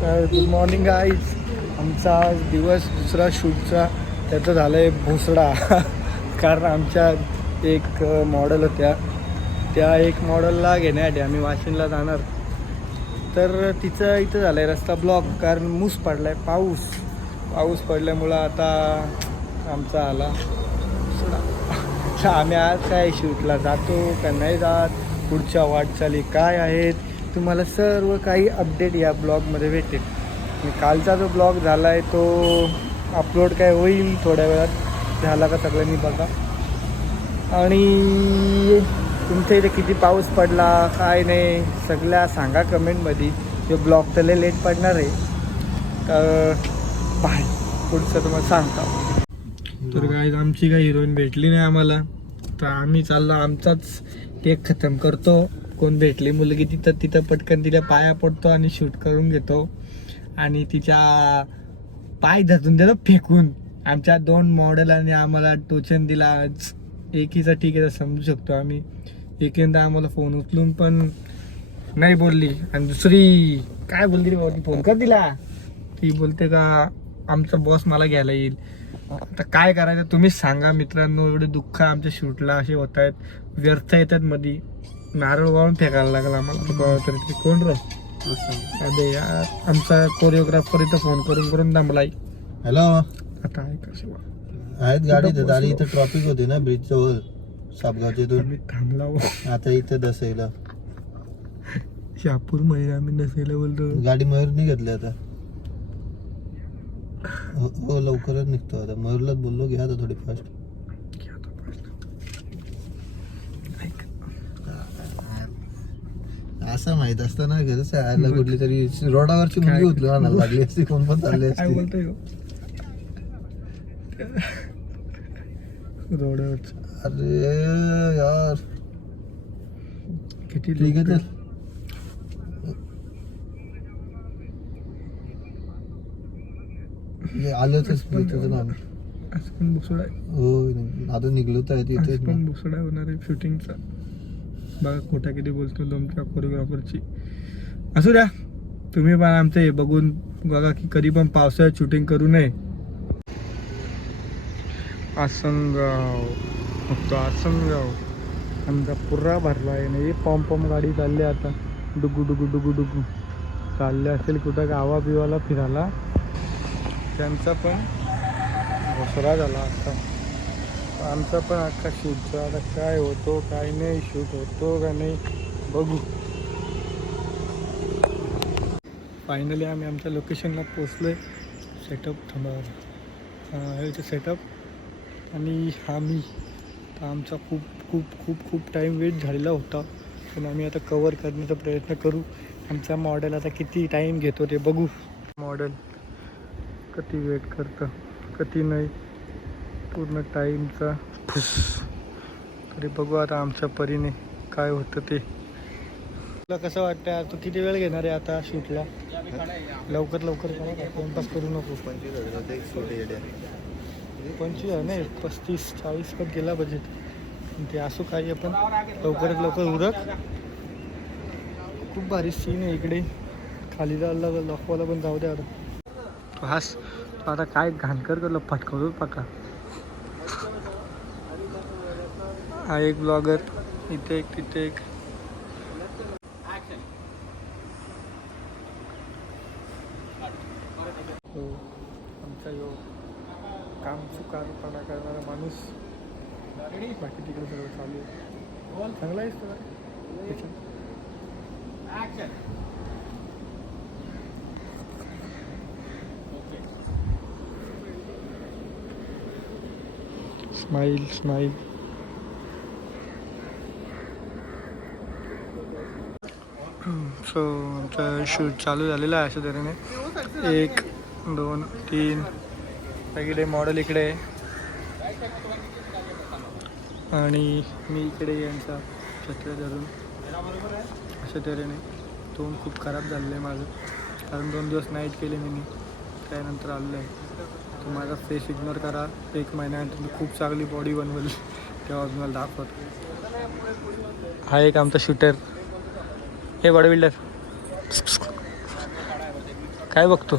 Good morning guys. आमचा आज दिवस दुसरा शूटचा त्याचा झाला आहे भोसडा. कारण आमच्या एक मॉडेल होत्या, त्या एक मॉडेलला घेण्यासाठी आम्ही वाशिमला जाणार. तर तिचं इथं झालं आहे रस्ता ब्लॉक, कारण मूस पडला आहे. पाऊस पडल्यामुळं आता आमचा आला भोसडा. आम्ही आज काय शूटला जातो का नाही जात, पुढच्या वाटचाली काय आहेत, तुम्हाला सर्व काही अपडेट या ब्लॉगमध्ये भेटेल. आणि कालचा जो ब्लॉग झाला आहे तो अपलोड काय होईल थोड्या वेळात, झाला का सगळ्यांनी बघा. आणि तुमच्या इथे किती पाऊस पडला काय नाही सगळ्या सांगा कमेंटमध्ये. हे ब्लॉग तर लेट पडणार आहे, तर बाय पुढचं तुम्हाला सांगता. तर काय आमची काही हिरोईन भेटली नाही आम्हाला, तर आम्ही चाललो आमचाच टेक खतम करतो. कोण भेटली मुलगी तिथं पटकन तिला पाया पडतो आणि शूट करून घेतो. आणि तिच्या पाय धरून देतो फेकून. आमच्या 2 मॉडेलांनी आम्हाला टोचन दिला आज. एकीचा ठीक आहे समजू शकतो आम्ही, एकींदा आम्हाला फोन उचलून पण नाही बोलली. आणि दुसरी काय बोलली ती फोन कर दिला, ती बोलते का आमचा बॉस मला घ्यायला येईल. आता काय करायचं तुम्हीच सांगा मित्रांनो. एवढे दुःख आमच्या शूटला असे होत आहेत, व्यर्थ येतात मध्ये. नारळ वाळून फेकायला लागला आम्हाला. तरी कोण रे अरे यार, आमचा कोरिओग्राफर इथं फोन करून दमलाय. हॅलो, आता ऐका आहेत गाडी इथं ट्रॉफिक होती ना ब्रिज जवळ सापगावच्या इथून थांबला. आता इथं दसईला शापूर मध्ये आम्ही नसायला बोलतो. गाडी मयूरनी घेतली आता. हो लवकरच निघतो आता. मयूरलाच बोललो घ्या आता थोडी फास्ट. असं माहित असतं ना घर शाळेला कुठली तरी रोडावरची मुलगी उचलून आणायला लागली असती, कोण पण चालली असती रोडावरच. अरे यार किती ठीक आहे. तर आलोच ना हो, आता निघलो तर तिथे पण भोसडा होणार आहे शूटिंगचा. बघा खोटा किती बोलतो तुमच्या कोरिओग्राफरची. असू द्या, तुम्ही पण आमचं हे बघून बघा की कधी पण पावसाळ्यात शूटिंग करू नये. आसनगाव फक्त आसनगाव आमचा पुरा भरला आहे. नाही पॉम गाडी चालली आता, डुगू डुगू डुगू डुगू चालले असेल कुठं गावा बिवाला फिरायला. त्यांचा पण घोसरा झाला आता. आमचा पण अख्खा शूटचा आता काय होतो काय नाही, शूट होतो का नाही बघू. फायनली आम्ही आमच्या लोकेशनला पोचलो आहे. सेटअप थांबा सेटअप आणि आम्ही तर आमचा खूप टाईम वेट झालेला होता, पण आम्ही आता कवर करण्याचा प्रयत्न करू. आमचा मॉडेल आता किती टाईम घेतो ते बघू. मॉडेल किती वेट करतं किती नाही, पूर्ण टाईमचा तरी बघू आता आमच्या परीने काय होतं ते. तुला कसं वाटतं तू किती वेळ घेणार आहे आता शूटला? लवकर टाइमपास करू नको. 25 नाही 35-40 पण गेला बजेट. ते असो काही आपण लवकरात लवकर उरक. खूप भारी सीन आहे इकडे. खाली जायला लॉकवाला पण जाऊ द्या आता. हास आता काय घाणकर करलो फटकवतो पक्का. हा एक ब्लॉगर, इथे एक तिथे एक. हो आमचा यो काम चुकारपणा करणारा माणूस. बाकी तिकडे सगळं चालू आहे. चांगला आहेस तुला स्माइल. सो आमचा शूट चालू झालेला आहे अशा तऱ्हेने. 1 2 3 इकडे मॉडेल इकडे आणि मी इकडे यांचा छत्र धरून अशा तऱ्हेने. तोंड खूप खराब झालेलं आहे माझं, कारण 2 दिवस नाईट केले मी त्यानंतर आलेलं आहे. तर माझा फेस इग्नोर करा. 1 महिन्यानंतर मी खूप चांगली बॉडी बनवली तेव्हा तुम्हाला दाखवतो. हा एक आमचा शूटर, हे बॉडी बिल्डर. काय बघतो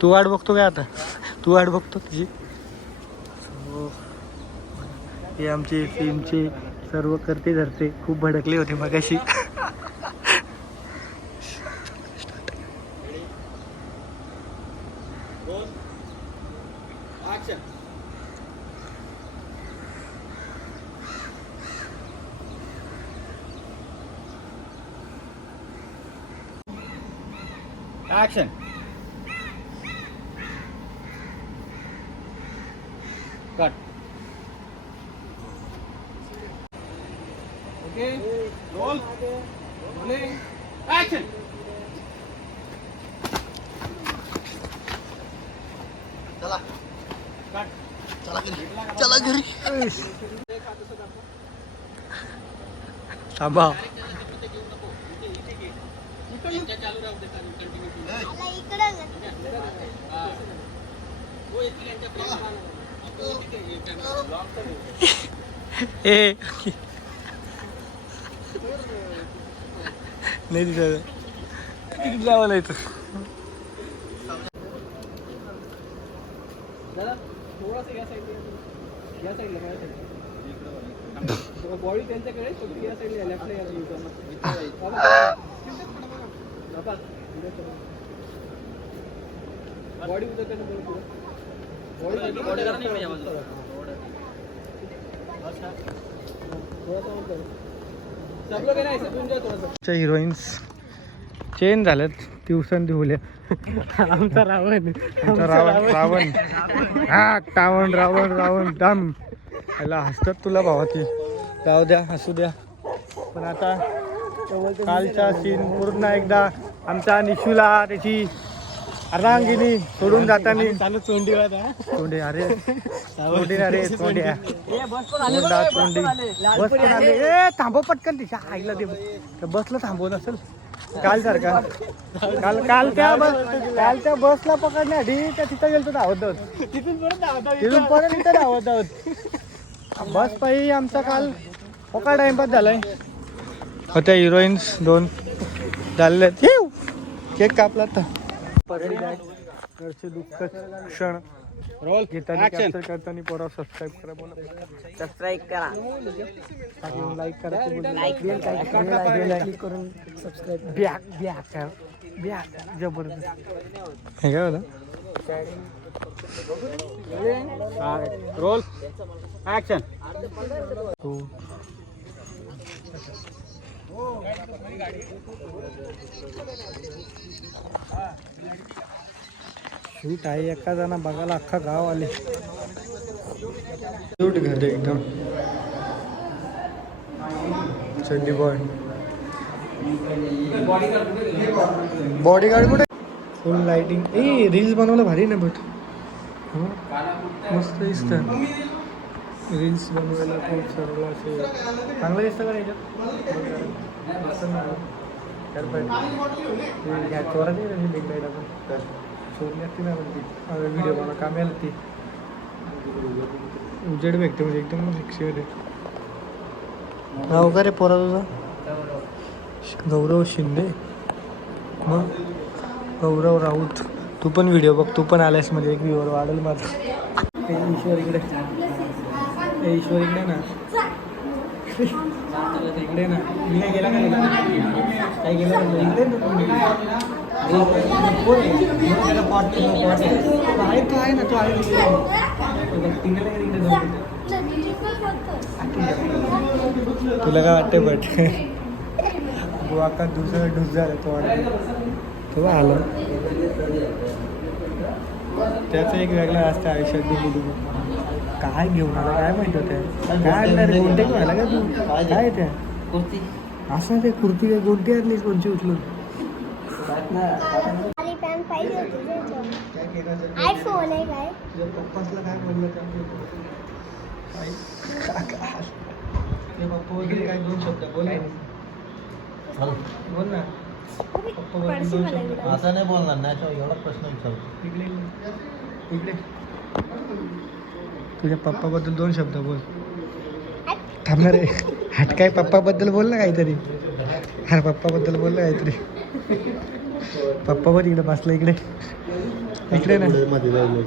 तू? वाट बघतो काय आता? तू वाट बघतो तुझी? So, हे आमचे फिल्मचे सर्व करते धरते खूप भडकले होते मगाशी. Action. Cut. Okay. Roll. Rolling. Action. चला Cut. चला घरी. थांबा. चालू राहू दे कंटिन्यू. ए नाही दिसत. किती लावायला येतं? बॉडी त्यांच्याकडे फक्त या साईडला लेफ्टला बॉडी उधर सब लोग है ना ऐसे घूम जाओ थोड़ा सा. हिरोईन्स चेंज झाल्यात दिवसेंदिवस. आमचा रावण रावण हा टावण रावण दाम याला हसतात तुला भावा ती. जाऊ द्या हसू द्या. पण आता कालचा सीन पूर्ण एकदा आमच्या निशूला त्याची अर्धांगिनी सोडून जाताना चालू चोंडी तोंडे अरे तोंडे अरे तोंड्या तोंडी बस पण आले. ए थांबव पटकन तिच्या आईला दे. बसला थांबवत असेल काल सारखा. काल त्या बसला पकडण्यासाठी त्या तिथं गेलतो धावत तिथून परत इथं धावत आहोत. बस पायी आमचा काल पका टाइमपास झालाय. होत्या हिरोईन्स 2 झालेले केक कापला तर घरचे दुःख क्षण रोल घेताना कॅप्चर करताना पोरा सबस्क्राईब करा. बोला सबस्क्राईब करा, लाईक करा. क्लिक करून सबस्क्राईब बॅक जबरदस्त हे काय होतं? Roll action. हो शूट आहे. एका जणा बघायला अख्खा गाव आले. शूट घर एकदम चड्डी बॉय. बॉडीगार्ड कुठे? फुल लाइटिंग. ए रील्स बनवायला भारी ना बट मस्त दिसतं. रील्स बनवायला खूप सर्व असे चांगलं दिसतं का याच्यात? असं नाही चोराची लिंक आपण चोरली असते ना पण व्हिडिओ बनवा कामी आली ती उजेड भेटते म्हणजे एकदम रिक्षेवर. नाव का रे पोरा तुझा? गौरव शिंदे. मग गौरव राऊत. तू पण व्हिडिओ बघ. तू पण आल्यास म्हणजे एक व्ह्यूवर वाढेल माझं. ईश्वर इकडे ईश्वर इकडे ना इकडे ना. मी नाही गेला काय गेलं इकडे त्याला पॉट आहे. तो आहे ना तो आहे तुला काय वाटतं बट गोवा का दुसरा डूस झाला तो वाटत तो आला. त्याचं एक वेगळं असतं आयुष्यात. डुबू काय घेऊन आला काय माहिती होतं? काय आणणार रे? कोणते घेऊन आला का तू? काय त्या कुर्ती असं ते कुर्ती काय कोणती आणलीस? कोणची उचलून आयफोन आहे काय? तुझ्या पप्पासला काय बोललं का? पप्पा वगैरे काय 2 शब्द बोल बोल ना. पप्पा वगैरे 2 शब्द असं नाही बोलणार नाही. एवढा प्रश्न विचारतो. इकडे इकडे तुझ्या पप्पाबद्दल 2 शब्द बोल. थांबणार रे. हट काय पप्पाबद्दल बोल ना काहीतरी. अरे पप्पाबद्दल बोल ना काहीतरी. पप्पा पण इकडे बसला इकडे इकडे ना मध्ये लावलं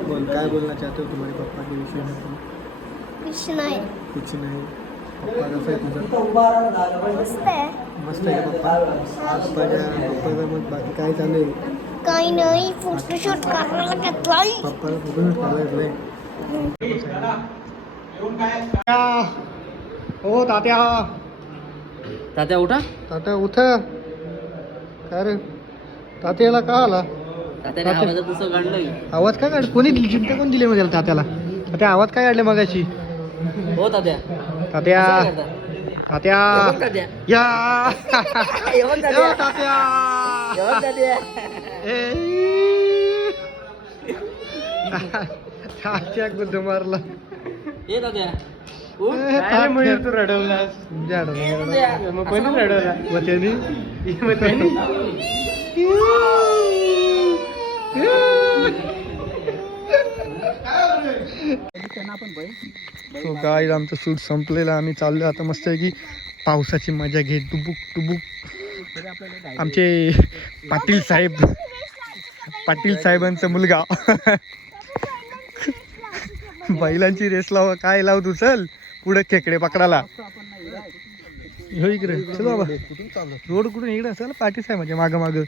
बोल काय बोलना चाहते हो तुम्हारे पप्पा के विषय में तुम? कुछ नाही कुछ नाही पप्पा कसं आहे तुझं मस्त आहे मस्त आहे का पप्पाचं मग बाकी काय चालू आहे काही नाही फोटोशूट करायला घेतलाय पप्पाला फोटो करायला हो तात्या तात्या उठा तात्या उठ काय रे तात्याला का आला तात्याने आवाजात तसं काढलं आवाज काय काढ कोणी दिली चिमटे कोण दिले म्हणजे तात्याला तात्या आवाज काय काढले मगाशी हो तात्या तात्या तात्या तात्या या येऊन यो, तात्या येऊन तात्या तात्या गुद्द मारला ये तात्या तू रडवलास मग कोणी रडवला मग त्यांनी तो गाईड आमचं शूट संपलेलं आम्ही चाललो आता मस्त आहे की पावसाची मजा घेत डुबुक डुबुक आमचे पाटील साहेबांचा मुलगा बैलांची रेस लावा काय लाव तू चल पुढे खेकडे पकडायला हो इकडे चल बाबा रोड कुठून इकडे चल पाटील साहेबांच्या मागं